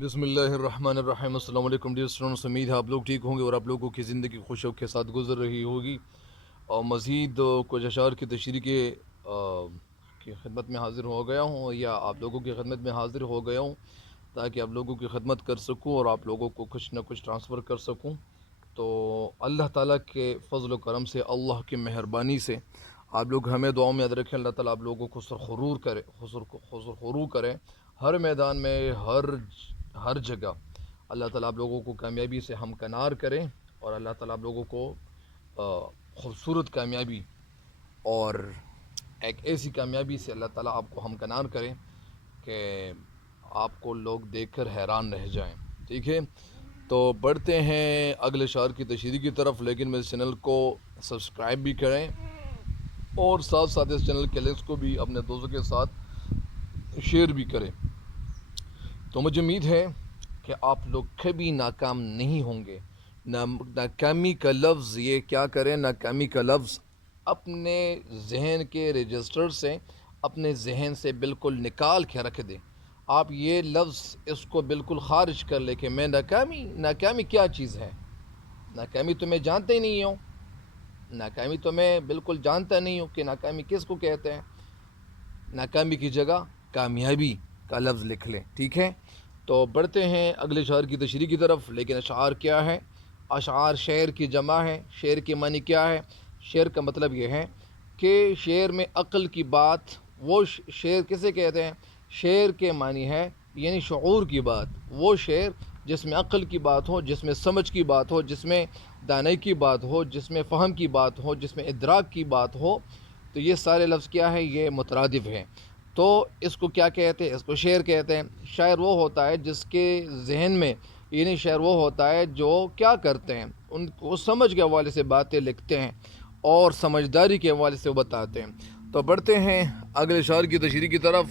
بسم اللہ الرحمن الرحیم۔ السلام علیکم ڈیئر اسٹوڈنٹس، امید ہے آپ لوگ ٹھیک ہوں گے اور آپ لوگوں کی زندگی خوشیوں کے ساتھ گزر رہی ہوگی۔ اور مزید کچھ اشعار کی تشریح کی خدمت میں حاضر ہو گیا ہوں، یا آپ لوگوں کی خدمت میں حاضر ہو گیا ہوں تاکہ آپ لوگوں کی خدمت کر سکوں اور آپ لوگوں کو کچھ نہ کچھ ٹرانسفر کر سکوں۔ تو اللہ تعالیٰ کے فضل و کرم سے، اللہ کی مہربانی سے آپ لوگ ہمیں دعاؤں میں یاد رکھیں۔ اللہ تعالیٰ آپ لوگوں کو خسر خرور کرے ہر میدان میں، ہر جگہ۔ اللہ تعالیٰ آپ لوگوں کو کامیابی سے ہمکنار کریں، اور اللہ تعالیٰ آپ لوگوں کو خوبصورت کامیابی اور ایک ایسی کامیابی سے اللہ تعالیٰ آپ کو ہمکنار کریں کہ آپ کو لوگ دیکھ کر حیران رہ جائیں۔ ٹھیک ہے، تو بڑھتے ہیں اگلے شعر کی تشریح کی طرف، لیکن میرے چینل کو سبسکرائب بھی کریں اور ساتھ ساتھ اس چینل کے لنکس کو بھی اپنے دوستوں کے ساتھ شیئر بھی کریں۔ تو مجھے امید ہے کہ آپ لوگ کبھی ناکام نہیں ہوں گے۔ ناکامی کا لفظ یہ کیا کریں، ناکامی کا لفظ اپنے ذہن کے رجسٹر سے، اپنے ذہن سے بالکل نکال کے رکھ دیں۔ آپ یہ لفظ اس کو بالکل خارج کر لیں کہ میں ناکامی کیا چیز ہے؟ ناکامی تو میں جانتا ہی نہیں ہوں، ناکامی تو میں بالکل جانتا نہیں ہوں کہ ناکامی کس کو کہتے ہیں۔ ناکامی کی جگہ کامیابی کا لفظ لکھ لیں، ٹھیک ہے۔ تو بڑھتے ہیں اگلے شعر کی تشریح کی طرف، لیکن اشعار کیا ہے؟ اشعار شعر کی جمع ہے۔ شعر کی معنی کیا ہے؟ شعر کا مطلب یہ ہے کہ شعر میں عقل کی بات، وہ شعر کسے کہتے ہیں؟ شعر کے معنی ہے یعنی شعور کی بات، وہ شعر جس میں عقل کی بات ہو، جس میں سمجھ کی بات ہو، جس میں دانائی کی بات ہو، جس میں فہم کی بات ہو، جس میں ادراک کی بات ہو۔ تو یہ سارے لفظ کیا ہے؟ یہ مترادف ہیں۔ تو اس کو کیا کہتے ہیں؟ اس کو شعر کہتے ہیں۔ شاعر وہ ہوتا ہے جس کے ذہن میں، یعنی شاعر وہ ہوتا ہے جو کیا کرتے ہیں، ان کو سمجھ کے حوالے سے باتیں لکھتے ہیں اور سمجھداری کے حوالے سے وہ بتاتے ہیں۔ تو بڑھتے ہیں اگلے شعر کی تشریح کی طرف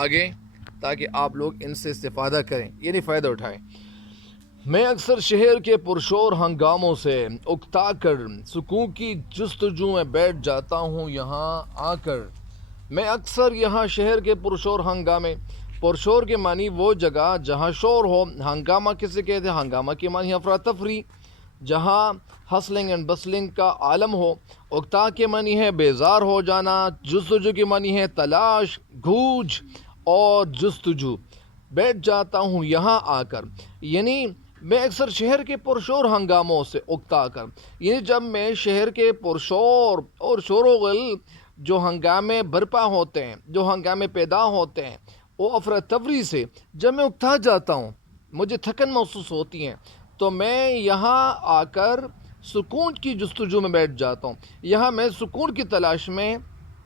آگے، تاکہ آپ لوگ ان سے استفادہ کریں، یعنی فائدہ اٹھائیں۔ میں اکثر شہر کے پرشور ہنگاموں سے اکتا کر سکون کی جستجو میں بیٹھ جاتا ہوں یہاں آ کر۔ میں اکثر یہاں شہر کے پرشور ہنگامے، پرشور کے معنی وہ جگہ جہاں شور ہو، ہنگامہ کسے کہتے ہیں؟ ہنگامہ کے معنی افراتفری، جہاں ہسلنگ اینڈ بسلنگ کا عالم ہو۔ اکتا کے معنی ہے بیزار ہو جانا، جستجو کے معنی ہے تلاش، گھوج اور جستجو۔ بیٹھ جاتا ہوں یہاں آ کر، یعنی میں اکثر شہر کے پرشور ہنگاموں سے اکتا کر، یعنی جب میں شہر کے پرشور اور شور و غل جو ہنگامے برپا ہوتے ہیں، جو ہنگامے پیدا ہوتے ہیں، وہ افراتفری سے جب میں اکتا جاتا ہوں، مجھے تھکن محسوس ہوتی ہیں، تو میں یہاں آ کر سکون کی جستجو میں بیٹھ جاتا ہوں۔ یہاں میں سکون کی تلاش میں،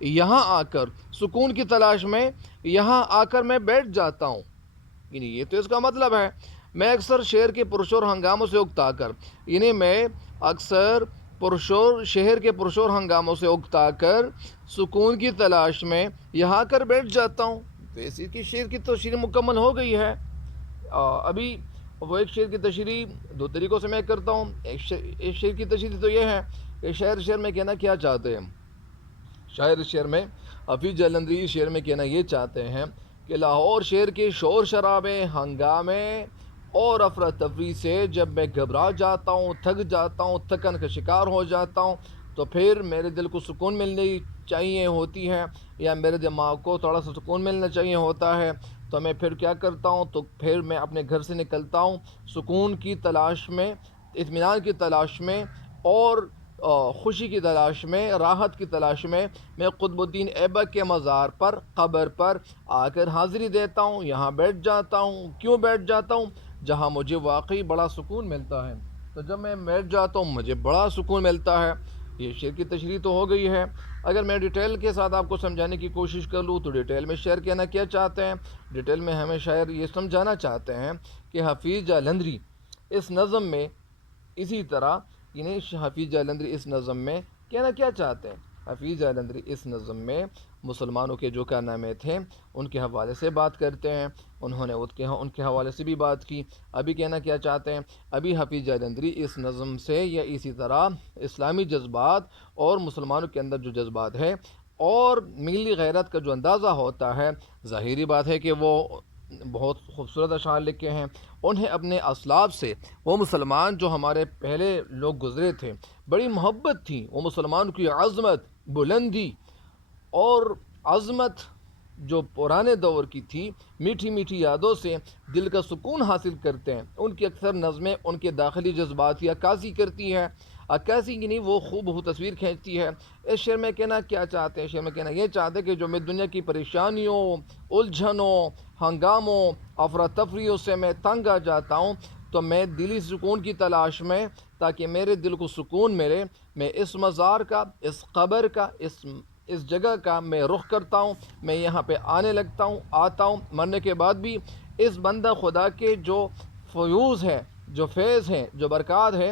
یہاں آ کر سکون کی تلاش میں یہاں آ کر میں بیٹھ جاتا ہوں، یعنی یہ تو اس کا مطلب ہے۔ میں اکثر شہر کے پرشور ہنگاموں سے اکتا کر، یعنی میں اکثر شہر کے پرشور ہنگاموں سے اکتا کر سکون کی تلاش میں یہاں کر بیٹھ جاتا ہوں۔ تو اسی کی شعر کی تشریح مکمل ہو گئی ہے۔ ابھی وہ ایک شعر کی تشریح دو طریقوں سے میں کرتا ہوں۔ ایک شعر کی تشریح تو یہ ہے کہ شعر میں کہنا کیا چاہتے ہیں؟ شعر میں حفیظ جالندھری شعر میں کہنا یہ چاہتے ہیں کہ لاہور شہر کے شور شرابے، ہنگامے اور افراتفری سے جب میں گھبرا جاتا ہوں، تھک جاتا ہوں، تھکن کا شکار ہو جاتا ہوں، تو پھر میرے دل کو سکون ملنی چاہیے ہوتی ہے، یا میرے دماغ کو تھوڑا سا سکون ملنا چاہیے ہوتا ہے، تو میں پھر کیا کرتا ہوں؟ تو پھر میں اپنے گھر سے نکلتا ہوں سکون کی تلاش میں، اطمینان کی تلاش میں، اور خوشی کی تلاش میں، راحت کی تلاش میں میں قطب الدین ایبک کے مزار پر، قبر پر آ کر حاضری دیتا ہوں، یہاں بیٹھ جاتا ہوں۔ کیوں بیٹھ جاتا ہوں؟ جہاں مجھے واقعی بڑا سکون ملتا ہے۔ تو جب میں بیٹھ جاتا ہوں مجھے بڑا سکون ملتا ہے۔ یہ شعر کی تشریح تو ہو گئی ہے۔ اگر میں ڈیٹیل کے ساتھ آپ کو سمجھانے کی کوشش کر لوں تو ڈیٹیل میں شعر کہنا کیا چاہتے ہیں؟ ڈیٹیل میں ہمیں شاعر یہ سمجھانا چاہتے ہیں کہ حفیظ جالندھری اس نظم میں، اسی طرح یعنی حفیظ جالندھری اس نظم میں کہنا کیا چاہتے ہیں؟ حفیظ جالندھری اس نظم میں مسلمانوں کے جو کارنامے تھے ان کے حوالے سے بات کرتے ہیں، انہوں نے ان کے حوالے سے بھی بات کی۔ ابھی کہنا کیا چاہتے ہیں؟ ابھی حفیظ جالندھری اس نظم سے، یا اسی طرح اسلامی جذبات اور مسلمانوں کے اندر جو جذبات ہے اور ملی غیرت کا جو اندازہ ہوتا ہے، ظاہری بات ہے کہ وہ بہت خوبصورت اشعار لکھے ہیں. انہیں اپنے اسلاف سے، وہ مسلمان جو ہمارے پہلے لوگ گزرے تھے، بڑی محبت تھی. وہ مسلمان کی عظمت، بلندی اور عظمت جو پرانے دور کی تھی، میٹھی میٹھی یادوں سے دل کا سکون حاصل کرتے ہیں. ان کی اکثر نظمیں ان کے داخلی جذبات کی عکاسی کرتی ہے. عکاسی کی نہیں، وہ خوب تصویر کھینچتی ہے. اس شعر میں کہنا کیا چاہتے ہیں؟ شعر میں کہنا یہ چاہتے ہیں کہ جو میں دنیا کی پریشانیوں، الجھنوں، ہنگاموں، افراتفریوں سے میں تنگ آ جاتا ہوں، تو میں دلی سکون کی تلاش میں، تاکہ میرے دل کو سکون ملے، میں اس مزار کا، اس قبر کا، اس جگہ کا میں رخ کرتا ہوں. میں یہاں پہ آنے لگتا ہوں، آتا ہوں. مرنے کے بعد بھی اس بندہ خدا کے جو فیوز ہے، جو فیض ہے، جو برکات ہے،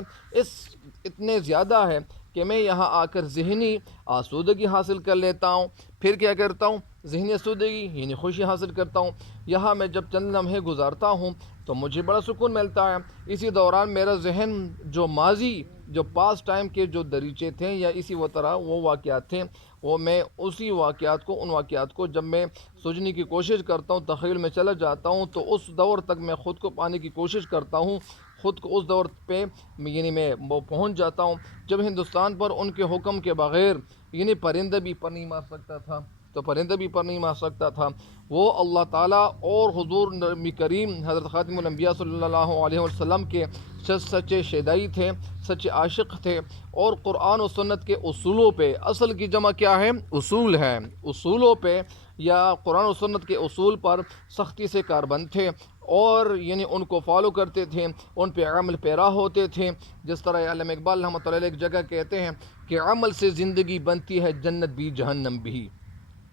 اتنے زیادہ ہے کہ میں یہاں آ کر ذہنی آسودگی حاصل کر لیتا ہوں. پھر کیا کرتا ہوں؟ ذہنی آسودگی یعنی خوشی حاصل کرتا ہوں. یہاں میں جب چند لمحے گزارتا ہوں تو مجھے بڑا سکون ملتا ہے. اسی دوران میرا ذہن جو ماضی، جو پاس ٹائم کے جو دریچے تھے یا اسی وہ طرح وہ واقعات تھے، وہ میں اسی واقعات کو، ان واقعات کو جب میں سوچنے کی کوشش کرتا ہوں، تخیل میں چلا جاتا ہوں، تو اس دور تک میں خود کو پانے کی کوشش کرتا ہوں. خود کو اس دور پہ یعنی میں وہ پہنچ جاتا ہوں جب ہندوستان پر ان کے حکم کے بغیر یعنی پرندہ بھی پر نہیں مار سکتا تھا. تو پرندہ بھی پر نہیں مار سکتا تھا. وہ اللہ تعالیٰ اور حضور نبی کریم حضرت خاتم الانبیاء صلی اللہ علیہ وسلم کے سچے شیدائی تھے، سچے عاشق تھے، اور قرآن و سنت کے اصولوں پہ، اصل کی جمع کیا ہے؟ اصول ہے. اصولوں پہ یا قرآن و سنت کے اصول پر سختی سے کاربند تھے، اور یعنی ان کو فالو کرتے تھے، ان پہ عمل پیرا ہوتے تھے. جس طرح علامہ اقبال رحمۃ اللہ علیہ ایک جگہ کہتے ہیں کہ عمل سے زندگی بنتی ہے جنت بھی جہنم بھی،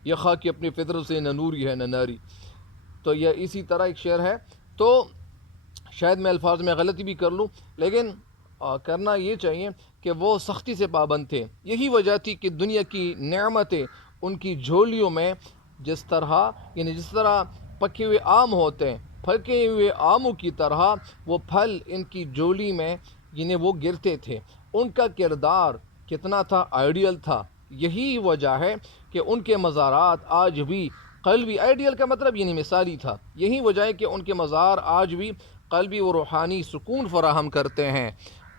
یہ خاک اپنی فطرت سے نہ نوری ہے نہ ناری. تو یہ اسی طرح ایک شعر ہے. تو شاید میں الفاظ میں غلطی بھی کر لوں، لیکن کرنا یہ چاہیے کہ وہ سختی سے پابند تھے. یہی وجہ تھی کہ دنیا کی نعمتیں ان کی جھولیوں میں جس طرح پکے ہوئے آم ہوتے ہیں، پھکے ہوئے آموں کی طرح وہ پھل ان کی جھولی میں وہ گرتے تھے. ان کا کردار کتنا تھا، آئیڈیل تھا. یہی وجہ ہے کہ ان کے مزارات آج بھی قلبی، آئیڈیل کا مطلب مثالی تھا. یہی وجہ ہے کہ ان کے مزار آج بھی قلبی و روحانی سکون فراہم کرتے ہیں.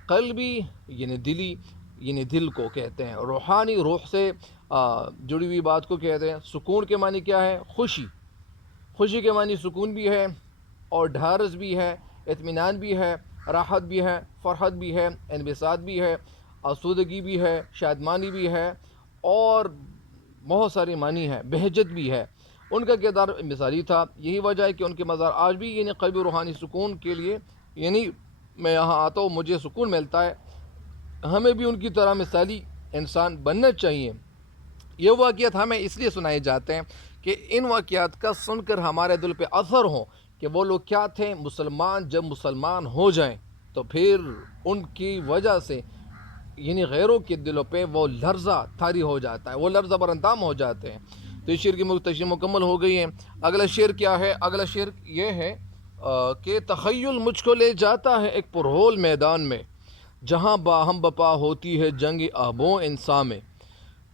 قلبی دلی دل کو کہتے ہیں، روحانی روح سے جڑی ہوئی بات کو کہتے ہیں. سکون کے معنی کیا ہے؟ خوشی. خوشی کے معنی سکون بھی ہے، اور ڈھارس بھی ہے، اطمینان بھی ہے، راحت بھی ہے، فرحت بھی ہے، انبساط بھی ہے، آسودگی بھی ہے، شادمانی بھی ہے، اور بہت ساری معنی ہے، بہجت بھی ہے. ان کا کردار مثالی تھا. یہی وجہ ہے کہ ان کے مزار آج بھی قلبی روحانی سکون کے لیے میں یہاں آتا ہوں، مجھے سکون ملتا ہے. ہمیں بھی ان کی طرح مثالی انسان بننا چاہیے. یہ واقعات ہمیں اس لیے سنائے جاتے ہیں کہ ان واقعات کا سن کر ہمارے دل پہ اثر ہو کہ وہ لوگ کیا تھے. مسلمان جب مسلمان ہو جائیں تو پھر ان کی وجہ سے غیروں کے دلوں پہ وہ لرزہ طاری ہو جاتا ہے، وہ لرزہ براندام ہو جاتے ہیں. تو اس شعر کی تشریح مکمل ہو گئی ہے. اگلا شعر کیا ہے؟ اگلا شعر یہ ہے کہ تخیل مجھ کو لے جاتا ہے ایک پرہول میدان میں، جہاں باہم بپا ہوتی ہے جنگ آبوں انسان میں.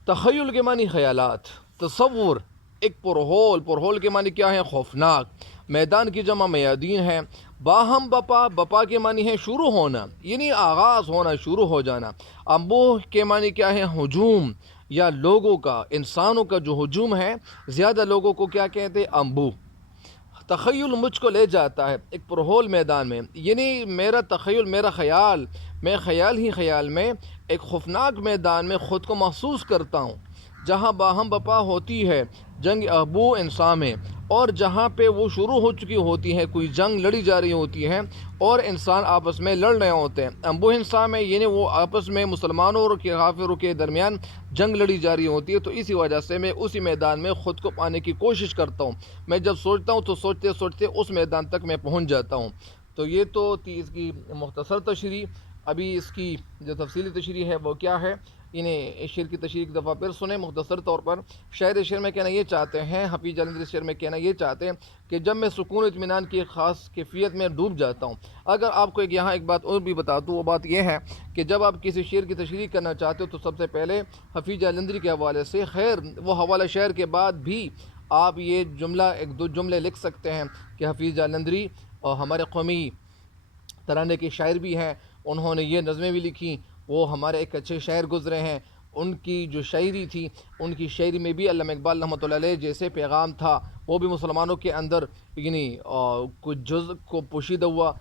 تخیل کے معنی خیالات، تصور. ایک پرہول کے معنی کیا ہے؟ خوفناک. میدان کی جمع میادین ہے. باہم بپا کے معنی ہے شروع ہونا، آغاز ہونا، شروع ہو جانا. انبوہ کے معنی کیا ہے؟ ہجوم، یا لوگوں کا، انسانوں کا جو ہجوم ہے، زیادہ لوگوں کو کیا کہتے ہیں؟ انبوہ. تخیل مجھ کو لے جاتا ہے ایک پرہول میدان میں، میرا تخیل، میرا خیال، میں خیال ہی خیال میں ایک خوفناک میدان میں خود کو محسوس کرتا ہوں، جہاں باہم بپا ہوتی ہے جنگ ابو انسان میں، اور جہاں پہ وہ شروع ہو چکی ہوتی ہے، کوئی جنگ لڑی جا رہی ہوتی ہے اور انسان آپس میں لڑ رہے ہوتے ہیں. انبو انسان میں وہ آپس میں مسلمانوں اور کافروں کے درمیان جنگ لڑی جا رہی ہوتی ہے. تو اسی وجہ سے میں اسی میدان میں خود کو پانے کی کوشش کرتا ہوں. میں جب سوچتا ہوں تو سوچتے سوچتے اس میدان تک میں پہنچ جاتا ہوں. تو یہ تو تھی اس کی مختصر تشریح. ابھی اس کی جو تفصیلی تشریح ہے وہ کیا ہے، اس شعر کی تشریح ایک دفعہ پھر سنیں مختصر طور پر. شعر میں کہنا یہ چاہتے ہیں، حفیظ جلندری شعر میں کہنا یہ چاہتے ہیں کہ جب میں سکون و اطمینان کی خاص کیفیت میں ڈوب جاتا ہوں. اگر آپ کو یہاں ایک بات اور بھی بتا دوں، وہ بات یہ ہے کہ جب آپ کسی شعر کی تشریح کرنا چاہتے ہو تو سب سے پہلے حفیظ جلندری کے حوالے سے، خیر وہ حوالہ شعر کے بعد بھی آپ یہ جملہ ایک دو جملے لکھ سکتے ہیں کہ حفیظ جالندھری اور ہمارے قومی ترانے کے شاعر بھی ہیں، انہوں نے یہ نظمیں بھی لکھی، وہ ہمارے ایک اچھے شاعر گزرے ہیں، ان کی جو شاعری تھی، ان کی شاعری میں بھی علامہ اقبال رحمۃ اللہ علیہ جیسے پیغام تھا، وہ بھی مسلمانوں کے اندر یعنی کچھ جز کو پوشیدہ ہوا،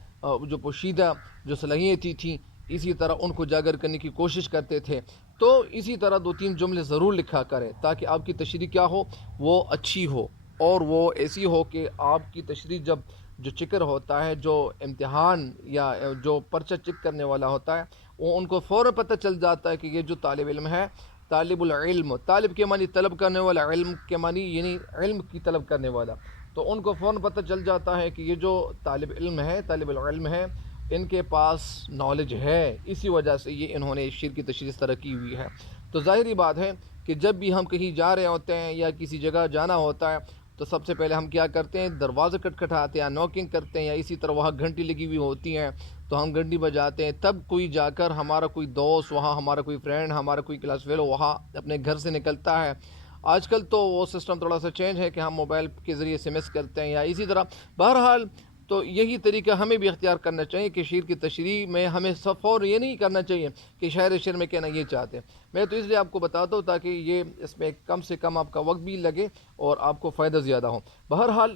جو پوشیدہ جو صلاحیتیں تھیں، اسی طرح ان کو اجاگر کرنے کی کوشش کرتے تھے۔ تو اسی طرح دو تین جملے ضرور لکھا کریں تاکہ آپ کی تشریح کیا ہو، وہ اچھی ہو، اور وہ ایسی ہو کہ آپ کی تشریح جب جو چکر ہوتا ہے، جو امتحان یا جو پرچہ چک کرنے والا ہوتا ہے، وہ ان کو فوراً پتہ چل جاتا ہے کہ یہ جو طالب علم ہے، طالب العلم، طالب کے معنی طلب کرنے والا، علم کے معنی یعنی علم کی طلب کرنے والا، تو ان کو فوراً پتہ چل جاتا ہے کہ یہ جو طالب علم ہے، طالب العلم ہے، ان کے پاس نالج ہے، اسی وجہ سے یہ انہوں نے شعر کی تشریح اس طرح کی ہوئی ہے۔ تو ظاہری بات ہے کہ جب بھی ہم کہیں جا رہے ہوتے ہیں یا کسی جگہ جانا ہوتا ہے تو سب سے پہلے ہم کیا کرتے ہیں، دروازے کھٹکھٹاتے ہیں یا نوکنگ کرتے ہیں، یا اسی طرح وہاں گھنٹی لگی ہوئی ہوتی ہیں تو ہم گھنٹی بجاتے ہیں، تب کوئی جا کر ہمارا کوئی دوست وہاں، ہمارا کوئی فرینڈ، ہمارا کوئی کلاس فیلو وہاں اپنے گھر سے نکلتا ہے۔ آج کل تو وہ سسٹم تھوڑا سا چینج ہے کہ ہم موبائل کے ذریعے ایس ایم ایس کرتے ہیں یا اسی طرح، بہرحال تو یہی طریقہ ہمیں بھی اختیار کرنا چاہیے کہ شعر کی تشریح میں ہمیں فور یہ نہیں کرنا چاہیے کہ شعر میں کہنا یہ چاہتے ہیں۔ میں تو اس لیے آپ کو بتاتا ہوں تاکہ یہ اس میں کم سے کم آپ کا وقت بھی لگے اور آپ کو فائدہ زیادہ ہو۔ بہرحال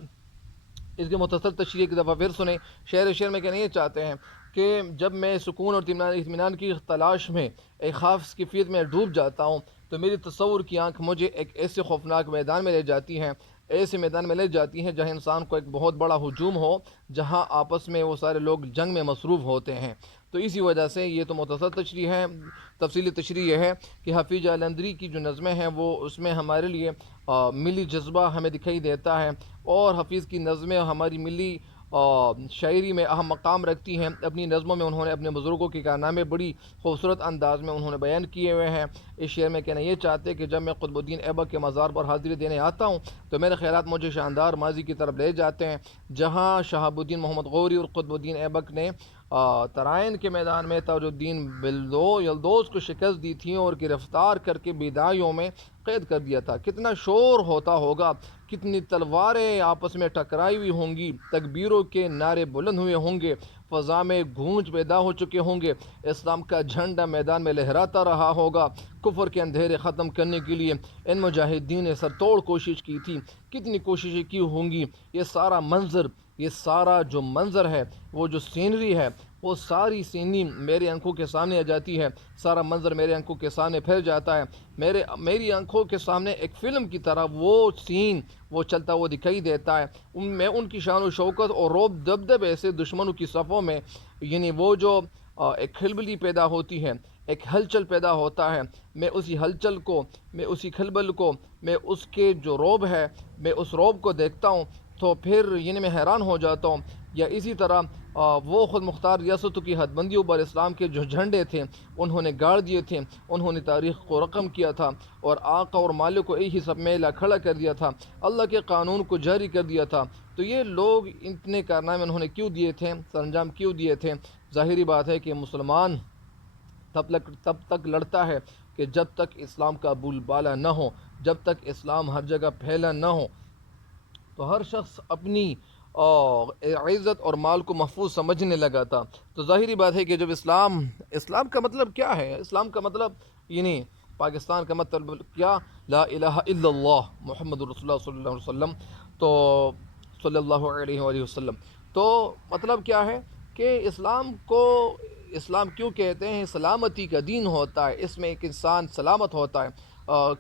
اس کی مختصر تشریح ایک دفعہ پھر سنیں۔ شعر میں کہنا یہ چاہتے ہیں کہ جب میں سکون اور اطمینان کی تلاش میں ایک خاص کیفیت میں ڈوب جاتا ہوں تو میری تصور کی آنکھ مجھے ایک ایسے خوفناک میدان میں لے جاتی ہے، ایسے میدان میں لے جاتی ہے جہاں انسان کو ایک بہت بڑا ہجوم ہو، جہاں آپس میں وہ سارے لوگ جنگ میں مصروف ہوتے ہیں۔ تو اسی وجہ سے یہ تو مختصر تشریح ہے۔ تفصیلی تشریح یہ ہے کہ حفیظ جالندھری کی جو نظمیں ہیں وہ اس میں ہمارے لیے ملی جذبہ ہمیں دکھائی دیتا ہے، اور حفیظ کی نظمیں ہماری ملی شاعری میں اہم مقام رکھتی ہیں۔ اپنی نظموں میں انہوں نے اپنے بزرگوں کے کارنامے بڑی خوبصورت انداز میں انہوں نے بیان کیے ہوئے ہیں۔ اس شعر میں کہنا یہ چاہتے کہ جب میں قطب الدین ایبک کے مزار پر حاضری دینے آتا ہوں تو میرے خیالات مجھے شاندار ماضی کی طرف لے جاتے ہیں، جہاں شہاب الدین محمد غوری اور قطب الدین ایبک نے ترائن کے میدان میں تاج الدین یلدوز کو شکست دی تھی اور گرفتار کر کے بیدائیوں میں قید کر دیا تھا۔ کتنا شور ہوتا ہوگا، کتنی تلواریں آپس میں ٹکرائی ہوئی ہوں گی، تکبیروں کے نعرے بلند ہوئے ہوں گے، فضا میں گونج پیدا ہو چکے ہوں گے، اسلام کا جھنڈا میدان میں لہراتا رہا ہوگا۔ کفر کے اندھیرے ختم کرنے کے لیے ان مجاہدین نے سر توڑ کوشش کی تھی، کتنی کوششیں کی ہوں گی۔ یہ سارا منظر، یہ سارا جو منظر ہے، وہ جو سینری ہے، وہ ساری سینری میری آنکھوں کے سامنے آ جاتی ہے، سارا منظر میرے آنکھوں کے سامنے پھیل جاتا ہے، میری آنکھوں کے سامنے ایک فلم کی طرح وہ سین وہ چلتا وہ دکھائی دیتا ہے۔ میں ان کی شان و شوکت اور روب دبدبے سے دشمنوں کی صفوں میں یعنی وہ جو ایک کھلبلی پیدا ہوتی ہے، ایک ہلچل پیدا ہوتا ہے، میں اسی ہلچل کو، میں اسی کھلبل کو، میں اس کے جو روب ہے، میں اس روب کو دیکھتا ہوں تو پھر یعنی میں حیران ہو جاتا ہوں۔ یا اسی طرح وہ خود مختار ریاستوں کی حد بندیوں پر اسلام کے جو جھنڈے تھے انہوں نے گاڑ دیے تھے، انہوں نے تاریخ کو رقم کیا تھا اور آقا اور مالک کو ایک ہی سب میلہ کھڑا کر دیا تھا، اللہ کے قانون کو جاری کر دیا تھا۔ تو یہ لوگ اتنے کارنامے انہوں نے کیوں دیے تھے، سر انجام کیوں دیے تھے؟ ظاہری بات ہے کہ مسلمان تب تک لڑتا ہے کہ جب تک اسلام کا بول بالا نہ ہو، جب تک اسلام ہر جگہ پھیلا نہ ہو، تو ہر شخص اپنی عزت اور مال کو محفوظ سمجھنے لگا تھا۔ تو ظاہری بات ہے کہ جب اسلام کا مطلب کیا ہے؟ اسلام کا مطلب یعنی پاکستان کا مطلب کیا؟ لا الہ الا اللہ محمد رسول اللہ صلی اللہ علیہ وسلم، تو صلی اللہ علیہ وآلہ وسلم، تو مطلب کیا ہے کہ اسلام کیوں کہتے ہیں؟ سلامتی کا دین ہوتا ہے، اس میں ایک انسان سلامت ہوتا ہے۔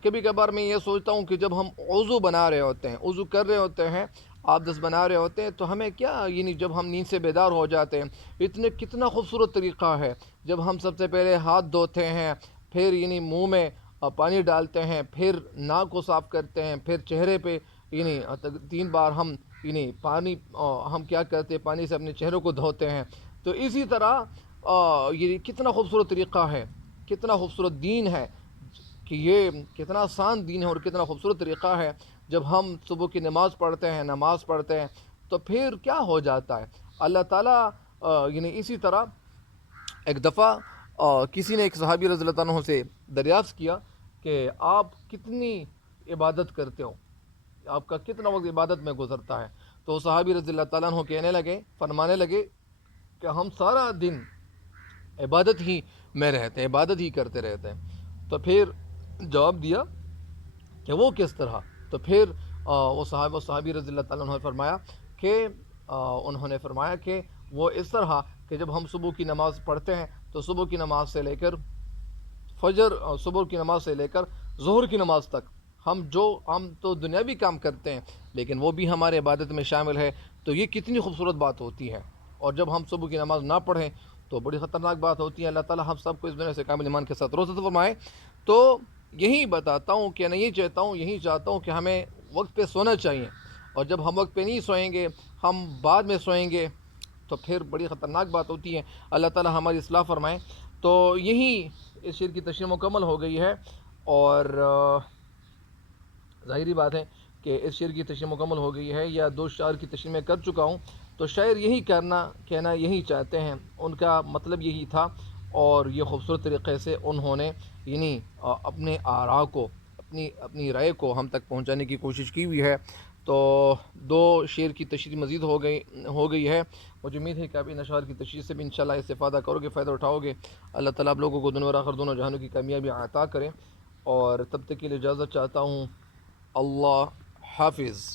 کبھی کبھار میں یہ سوچتا ہوں کہ جب ہم وضو بنا رہے ہوتے ہیں، وضو کر رہے ہوتے ہیں، آبدس بنا رہے ہوتے ہیں، تو ہمیں کیا یعنی جب ہم نیند سے بیدار ہو جاتے ہیں، کتنا خوبصورت طریقہ ہے جب ہم سب سے پہلے ہاتھ دھوتے ہیں، پھر یعنی منہ میں پانی ڈالتے ہیں، پھر ناک کو صاف کرتے ہیں، پھر چہرے پہ یعنی 3 بار ہم یعنی پانی ہم کیا کرتے ہیں، پانی سے اپنے چہروں کو دھوتے ہیں۔ تو اسی طرح یہ کتنا خوبصورت طریقہ ہے، کتنا خوبصورت دین ہے کہ یہ کتنا آسان دین ہے اور کتنا خوبصورت طریقہ ہے۔ جب ہم صبح کی نماز پڑھتے ہیں تو پھر کیا ہو جاتا ہے؟ اللہ تعالیٰ یعنی اسی طرح ایک دفعہ کسی نے ایک صحابی رضی اللہ عنہ سے دریافت کیا کہ آپ کتنی عبادت کرتے ہو، آپ کا کتنا وقت عبادت میں گزرتا ہے؟ تو صحابی رضی اللہ تعالیٰ عنہ کہنے لگے، فرمانے لگے کہ ہم سارا دن عبادت ہی میں رہتے ہیں، عبادت ہی کرتے رہتے ہیں۔ تو پھر جواب دیا کہ وہ کس طرح؟ تو پھر وہ صحابی رضی اللہ تعالیٰ عنہ نے فرمایا کہ انہوں نے فرمایا کہ وہ اس طرح کہ جب ہم صبح کی نماز پڑھتے ہیں تو صبح کی نماز سے لے کر صبح کی نماز سے لے کر ظہر کی نماز تک ہم تو دنیاوی کام کرتے ہیں لیکن وہ بھی ہمارے عبادت میں شامل ہے۔ تو یہ کتنی خوبصورت بات ہوتی ہے، اور جب ہم صبح کی نماز نہ پڑھیں تو بڑی خطرناک بات ہوتی ہے۔ اللہ تعالیٰ ہم سب کو اس دنیا سے کامل ایمان کے ساتھ روزہ فرمائے۔ تو یہی بتاتا ہوں کہ نہیں چاہتا ہوں، یہی چاہتا ہوں کہ ہمیں وقت پہ سونا چاہیے، اور جب ہم وقت پہ نہیں سوئیں گے، ہم بعد میں سوئیں گے تو پھر بڑی خطرناک بات ہوتی ہے۔ اللہ تعالیٰ ہماری اصلاح فرمائے۔ تو یہی اس شعر کی تشریح مکمل ہو گئی ہے، اور ظاہری بات ہے کہ اس شعر کی تشریح مکمل ہو گئی ہے، یا دو شعر کی تشریح میں کر چکا ہوں۔ تو شاعر یہی کہنا یہی چاہتے ہیں، ان کا مطلب یہی تھا، اور یہ خوبصورت طریقے سے انہوں نے یعنی اپنے آراء کو، اپنی رائے کو ہم تک پہنچانے کی کوشش کی ہوئی ہے۔ تو دو شعر کی تشریح مزید ہو گئی ہے۔ مجھے امید ہے کہ آپ ان اشعار کی تشریح سے بھی انشاءاللہ استفادہ کرو گے، فائدہ اٹھاؤ گے۔ اللہ تعالیٰ آپ لوگوں کو دنیا اور آخر دونوں جہانوں کی کامیابی عطا کریں، اور تب تک کے لیے اجازت چاہتا ہوں۔ اللہ حافظ۔